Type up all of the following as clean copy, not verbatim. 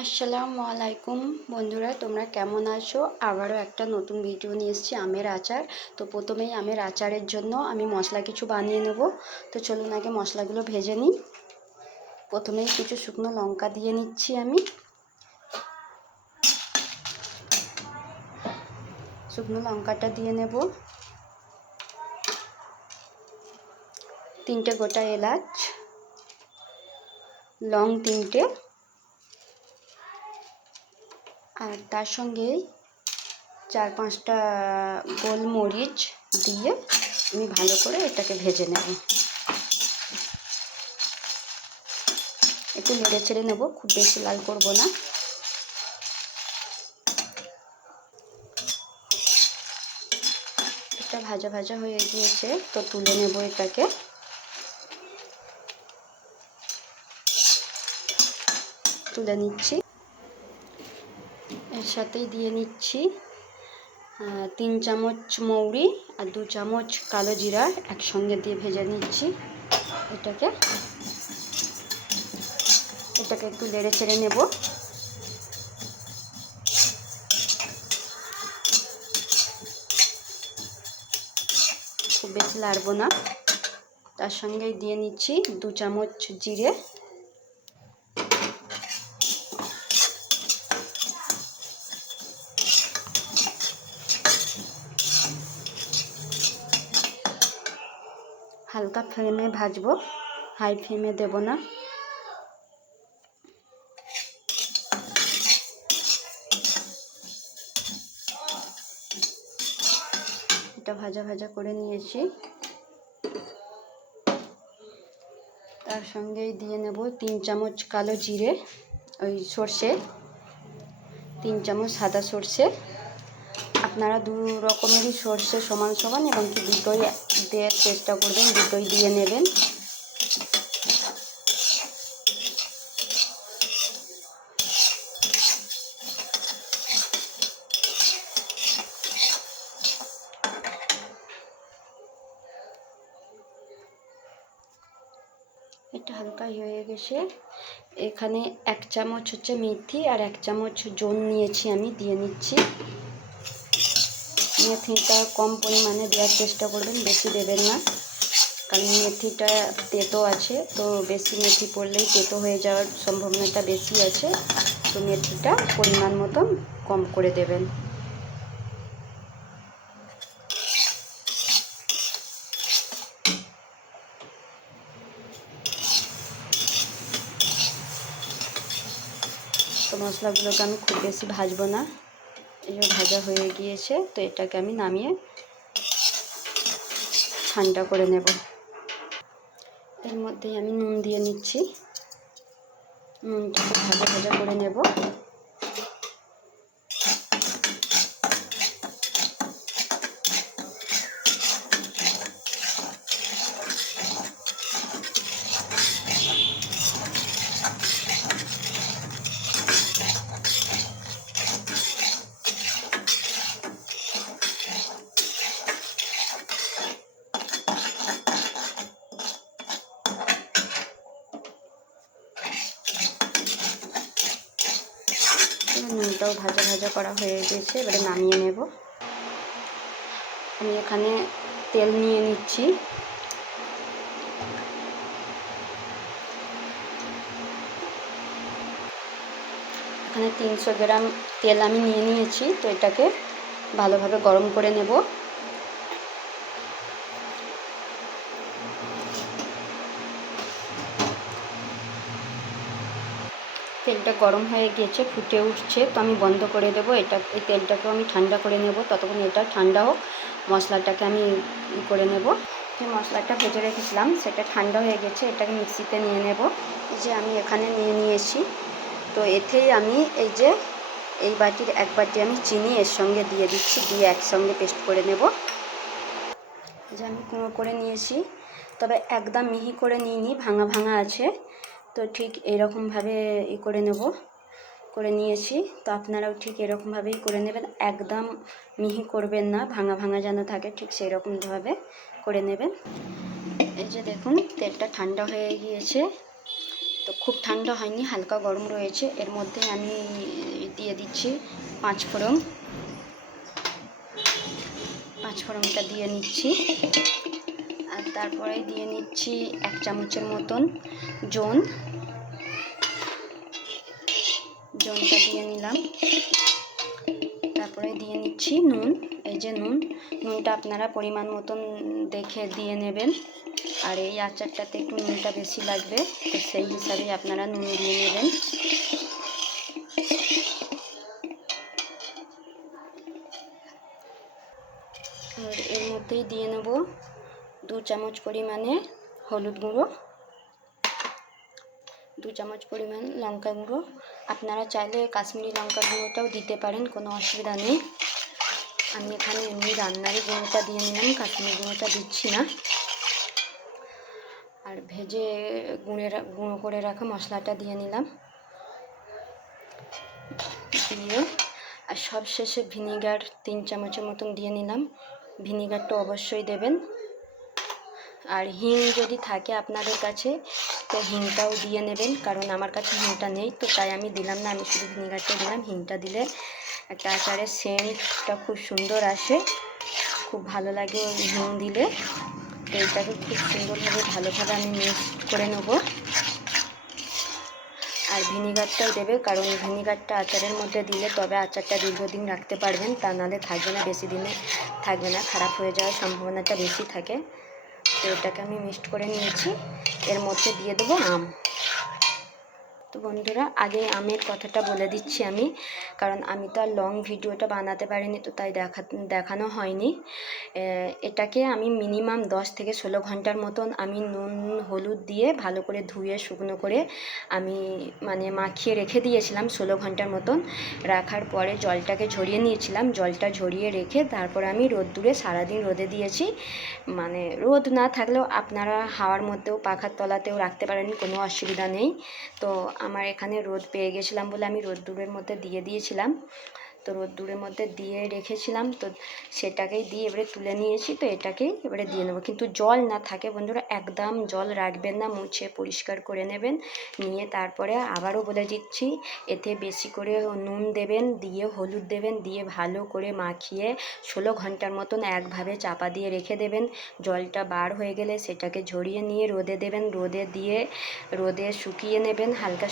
আসসালামু আলাইকুম বন্ধুরা, তোমরা কেমন আছো? আবারও একটা নতুন ভিডিও নিয়ে এসেছি আমের আচার। তো প্রথমেই আমের আচারের জন্য আমি মশলা কিছু বানিয়ে নেব। তো চলুন আগে মশলাগুলো ভেজে নিই। প্রথমেই কিছু শুকনো লঙ্কা দিয়ে নিচ্ছি আমি। শুকনো লঙ্কাটা দিয়ে নেব। 3টে গোটা এলাচ, লং 3টে, আর তার সঙ্গে 4-5টা গোলমরিচ দিয়ে আমি ভালো করে এটাকে ভেজে নেব। একটু নেড়ে ছেড়ে নেব, খুব বেশি লাল করব না। এটা ভাজা ভাজা হয়ে গিয়েছে, তো তুলে নেব এটাকে। তুলে নিচ্ছি। এর সাথেই দিয়ে নিচ্ছি 3 চামচ মৌরি আর 2 চামচ কালো জিরা একসঙ্গে দিয়ে ভেজে নিচ্ছি। এটাকে একটু নেড়ে চেড়ে নেব। খুব বেশি নাড়ব না। তার সঙ্গেই দিয়ে নিচ্ছি 2 চামচ জিরে, হালকা ফ্লেমে ভাজবো, হাই ফ্লেমে দেব না। এটা ভাজা ভাজা করে নিয়েছি। তার সঙ্গেই দিয়ে নেব 3 চামচ কালো জিরে, ওই সর্ষে, 3 চামচ সাদা সর্ষে। আপনারা 2 রকমেরই সর্ষে সমান সমান এবং কি দুটোই দেওয়ার চেষ্টা করবেন, দুটোই দিয়ে নেবেন। এটা হালকা হয়ে গেছে। এখানে 1 চামচ হচ্ছে মেথি আর 1 চামচ জোন নিয়েছি, আমি দিয়ে নিচ্ছি। মেথিটা কম পরিমাণে দেওয়ার চেষ্টা করবেন, বেশি দেবেন না, কারণ মেথিটা তেতো আছে। তো বেশি মেথি পড়লেই তেতো হয়ে যাওয়ার সম্ভাবনাটা বেশি আছে। তো মেথিটা পরিমাণ মতন কম করে দেবেন। তো মশলাগুলোকে আমি খুব বেশি ভাজবো না, এই যে ভাজা হয়ে গিয়েছে। তো এটাকে আমি নামিয়ে ঠান্ডা করে নেব। এর মধ্যেই আমি নুন দিয়ে নিচ্ছি। নুনটাকে ভাজা ভাজা করে নেব। নুনটাও ভাজা ভাজা করা হয়ে গেছে, এবারে নামিয়ে নেব। আমি এখানে তেল নিয়ে নিচ্ছি। এখানে 300 গ্রাম তেল আমি নিয়ে নিয়েছি। তো এটাকে ভালোভাবে গরম করে নেব। তেলটা গরম হয়ে গিয়েছে, ফুটে উঠছে, তো আমি বন্ধ করে দেবো। এই তেলটাকেও আমি ঠান্ডা করে নেব। ততক্ষণ এটা ঠান্ডা হোক, মশলাটাকে আমি করে নেব। যে মশলাটা ভেজে রেখেছিলাম সেটা ঠান্ডা হয়ে গেছে, এটাকে মিক্সিতে নিয়ে নেব। এই যে আমি এখানে নিয়ে নিয়েছি। তো এতেই আমি এই বাটির 1 বাটি আমি চিনি এর সঙ্গে দিয়ে দিচ্ছি, দিয়ে একসঙ্গে পেস্ট করে নেব। যে আমি কুঁড়ো করে নিয়েছি, তবে একদম মিহি করে নিইনি, ভাঙা ভাঙা আছে। তো ঠিক এরকমভাবে করে নিয়েছি। তো আপনারাও ঠিক এরকমভাবেই করে নেবেন, একদম মিহি করবেন না, ভাঙা ভাঙা যেন থাকে, ঠিক সেই রকমভাবে করে নেবেন। এই যে দেখুন তেলটা ঠান্ডা হয়ে গিয়েছে। তো খুব ঠান্ডা হয়নি, হালকা গরম রয়েছে। এর মধ্যে আমি দিয়ে দিচ্ছি পাঁচফোড়নটা দিয়ে নিচ্ছি। আর তারপরে দিয়ে নিচ্ছি 1 চামচের মতন জোনটা দিয়ে নিলাম। তারপরে দিয়ে নিচ্ছি নুন। এই যে নুনটা আপনারা পরিমাণ মতন দেখে দিয়ে নেবেন। আর এই আচারটাতে একটু নুনটা বেশি লাগবে, তো সেই হিসাবে আপনারা নুন দিয়ে নেবেন। আর এর মধ্যেই দিয়ে নেব 2 চামচ পরিমাণে হলুদ গুঁড়ো, 2 চামচ পরিমাণ লঙ্কা গুঁড়ো। আপনারা চাইলে কাশ্মীরি লঙ্কা গুঁড়োটাও দিতে পারেন, কোনো অসুবিধা নেই। আমি এখানে এমনি রান্নারই গুঁড়োটা দিয়ে নিলাম, কাশ্মীরি গুঁড়োটা দিচ্ছি না। আর ভেজে গুঁড়ো করে রাখা মশলাটা দিয়ে নিলাম। দিয়ে আর সবশেষে ভিনিগার 3 চামচের মতন দিয়ে নিলাম। ভিনিগারটা অবশ্যই দেবেন। আর হিং যদি থাকে আপনাদের কাছে তো হিংটাও দিয়ে নেবেন, কারণ আমার কাছে হিংটা নেই, তো তাই আমি দিলাম না, আমি শুধু ভিনিগারটা দিলাম। হিংটা দিলে একটা আচারের সেন্টটা খুব সুন্দর আসে, খুব ভালো লাগে ওই হিং দিলে। তো এটাকে খুব সুন্দরভাবে ভালোভাবে আমি মিক্স করে নেব। আর ভিনিগারটাও দেবে, কারণ ভিনিগারটা আচারের মধ্যে দিলে তবে আচারটা দীর্ঘদিন রাখতে পারবেন, তা নাহলে থাকবে না, বেশি দিনে থাকবে না, খারাপ হয়ে যাওয়ার সম্ভাবনাটা বেশি থাকে। তো এটাকে আমি মিক্সড করে নিয়েছি। এর মধ্যে দিয়ে দেবো আম। তো বন্ধুরা, আগে আমের কথাটা বলে দিচ্ছি আমি, কারণ আমি তো আর লং ভিডিওটা বানাতে পারিনি, তো তাই দেখানো হয়নি। এটাকে আমি মিনিমাম 10 থেকে 16 ঘন্টার মতন আমি নুন হলুদ দিয়ে ভালো করে ধুয়ে শুকনো করে আমি মাখিয়ে রেখে দিয়েছিলাম 16 ঘন্টার মতন। রাখার পরে জলটাকে ঝরিয়ে নিয়েছিলাম, জলটা ঝরিয়ে রেখে তারপর আমি রোদ্দুরে সারাদিন রোদে দিয়েছি। রোদ না থাকলেও আপনারা হাওয়ার মধ্যেও পাখার তলাতেও রাখতে পারেন, কোনো অসুবিধা নেই। তো আমার এখানে রোদ পেয়ে গেছিলাম বলে আমি রোদ্দুরের মধ্যে দিয়ে দিয়েছিলাম। তো রোদ্দুরের মধ্যে দিয়ে রেখেছিলাম, তো সেটাকেই দিয়ে এবারে তুলে নিয়েছি। তো এটাকেই এবারে দিয়ে নেবো, কিন্তু জল না থাকে বন্ধুরা, একদম জল রাখবেন না, মুছে পরিষ্কার করে নেবেন। নিয়ে তারপরে আবারও বলে দিচ্ছি, এতে বেশি করে নুন দেবেন, দিয়ে হলুদ দেবেন, দিয়ে ভালো করে মাখিয়ে 16 ঘন্টার মতন একভাবে চাপা দিয়ে রেখে দেবেন। জলটা বার হয়ে গেলে সেটাকে ঝরিয়ে নিয়ে রোদে দেবেন, রোদে শুকিয়ে নেবেন, হালকা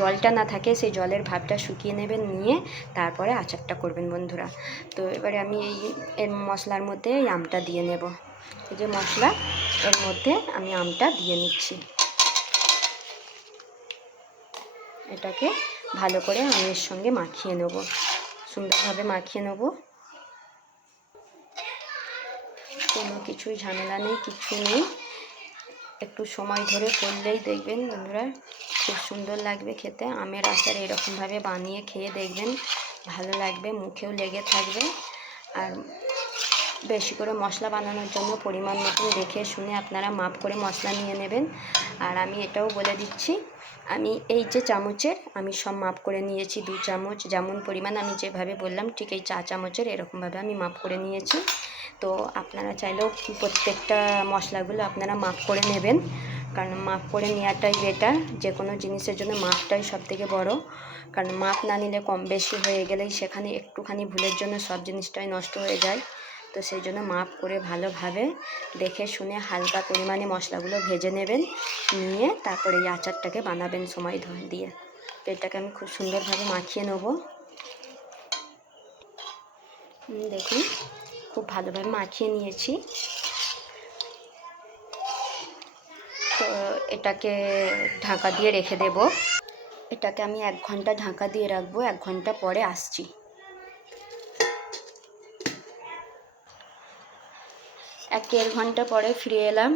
জলটা না থাকে সেই জলের ভাবটা শুকিয়ে নেবেন, নিয়ে তারপরে আচারটা করবেন বন্ধুরা। তো এবারে আমি এর মশলার মধ্যে এই আমটা দিয়ে নেব। এই যে মশলা, এর মধ্যে আমি আমটা দিয়ে নিচ্ছি। এটাকে ভালো করে আমের সঙ্গে মাখিয়ে নেব, সুন্দরভাবে মাখিয়ে নেব। কোনো কিছুই ঝামেলা নেই, কিছু নেই, একটু সময় ধরে করলেই দেখবেন বন্ধুরা খুব সুন্দর লাগবে খেতে। আমের আচার এরকমভাবে বানিয়ে খেয়ে দেখবেন, ভালো লাগবে, মুখেও লেগে থাকবে। আর বেশি করে মশলা বানানোর জন্য পরিমাণ মতন দেখে শুনে আপনারা মাপ করে মশলা নিয়ে নেবেন। আর আমি এটাও বলে দিচ্ছি, আমি এই যে চামচের আমি সব মাপ করে নিয়েছি, 2 চামচ যেমন পরিমাণ আমি যেভাবে বললাম ঠিক এই 4 চামচের এরকমভাবে আমি মাপ করে নিয়েছি। তো আপনারা চাইলেও প্রত্যেকটা মশলাগুলো আপনারা মাপ করে নেবেন, কারণ মাপ করে নেওয়াটাই বেটার। যে কোনো জিনিসের জন্য মাপটাই সবথেকে বড়, কারণ মাপ না নিলে কম বেশি হয়ে গেলেই সেখানে একটুখানি ভুলের জন্য সব জিনিসটাই নষ্ট হয়ে যায়। তো সেই জন্য মাপ করে ভালোভাবে দেখে শুনে হালকা পরিমাণে মশলাগুলো ভেজে নেবেন, নিয়ে তারপরে এই আচারটাকে বানাবেন সময় দিয়ে। তো এটাকে আমি খুব সুন্দরভাবে মাখিয়ে নেব। দেখুন খুব ভালোভাবে মাখিয়ে নিয়েছি। তো এটাকে ঢাকা দিয়ে রেখে দেব। এটাকে আমি 1 ঘন্টা ঢাকা দিয়ে রাখবো, 1 ঘন্টা পরে আসছি। 1-1.5 ঘন্টা পরে ফিরে এলাম।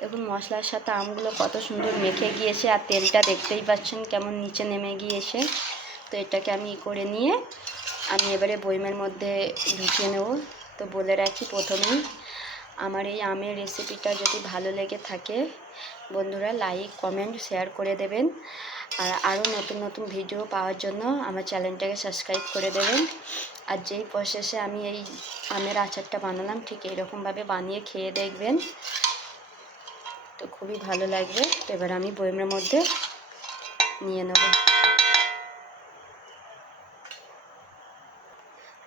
দেখুন মশলার সাথে আমগুলো কত সুন্দর মেখে গিয়েছে, আর তেলটা দেখতেই পাচ্ছেন কেমন নিচে নেমে গিয়েছে। তো এটাকে আমি করে নিয়ে আমি এবারে বয়মের মধ্যে ঢুকিয়ে নেব। তো বলে রাখি প্রথমেই, আমার এই আমের রেসিপিটা যদি ভালো লেগে থাকে বন্ধুরা লাইক কমেন্ট শেয়ার করে দেবেন। আর আরও নতুন নতুন ভিডিও পাওয়ার জন্য আমার চ্যানেলটাকে সাবস্ক্রাইব করে দেবেন। আর যেই প্রসেসে আমি এই আমের আচারটা বানালাম ঠিক এইরকমভাবে বানিয়ে খেয়ে দেখবেন। তো খুবই ভালো লাগবে। তো এবার আমি বয়মের মধ্যে নিয়ে নেব।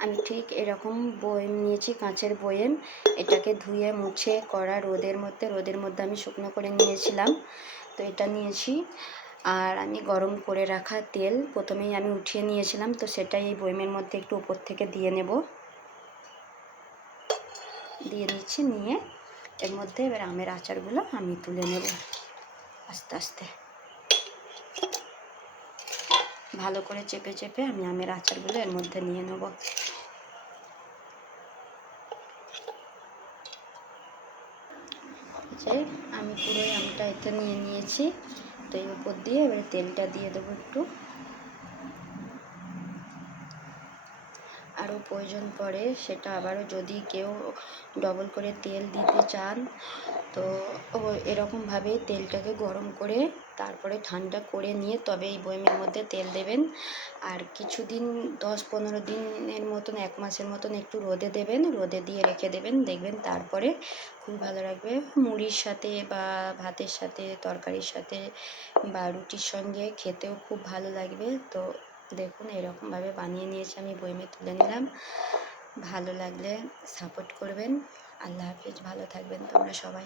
আমি ঠিক এরকম বয়ম নিয়েছি, কাঁচের বয়ম। এটাকে ধুয়ে মুছে কড়া রোদের মধ্যে আমি শুকনো করে নিয়েছিলাম। তো এটা নিয়েছি। আর আমি গরম করে রাখা তেল প্রথমেই আমি উঠিয়ে নিয়েছিলাম, তো সেটাই এই বয়মের মধ্যে একটু উপর থেকে দিয়ে নেব। দিয়ে নিচ্ছি, নিয়ে এর মধ্যে এবার আমের আচারগুলো আমি তুলে নেব আস্তে আস্তে। ভালো করে চেপে চেপে আমি আমের আচারগুলো এর মধ্যে নিয়ে নেব। আমি পুরোই আমটা এতে নিয়ে নিয়েছি। তো এই উপর দিয়ে এবারে তেলটা দিয়ে দেবো একটু। আরও প্রয়োজন পড়ে সেটা আবারও যদি কেউ ডবল করে তেল দিতে চান, তো এরকমভাবে তেলটাকে গরম করে তারপরে ঠান্ডা করে নিয়ে তবে এই বয়মের মধ্যে তেল দেবেন। আর কিছুদিন 10-15 দিনের মতন, 1 মাসের মতন একটু রোদে দেবেন, রোদে দিয়ে রেখে দেবেন, দেখবেন তারপরে খুব ভালো লাগবে। মুড়ির সাথে বা ভাতের সাথে, তরকারির সাথে বা রুটির সঙ্গে খেতেও খুব ভালো লাগবে। তো দেখুন এরকমভাবে বানিয়ে নিয়েছি আমি, বয়মে তুলে নিলাম। ভালো লাগলে সাপোর্ট করবেন। আল্লাহ হাফিজ, ভালো থাকবেন তোমরা সবাই।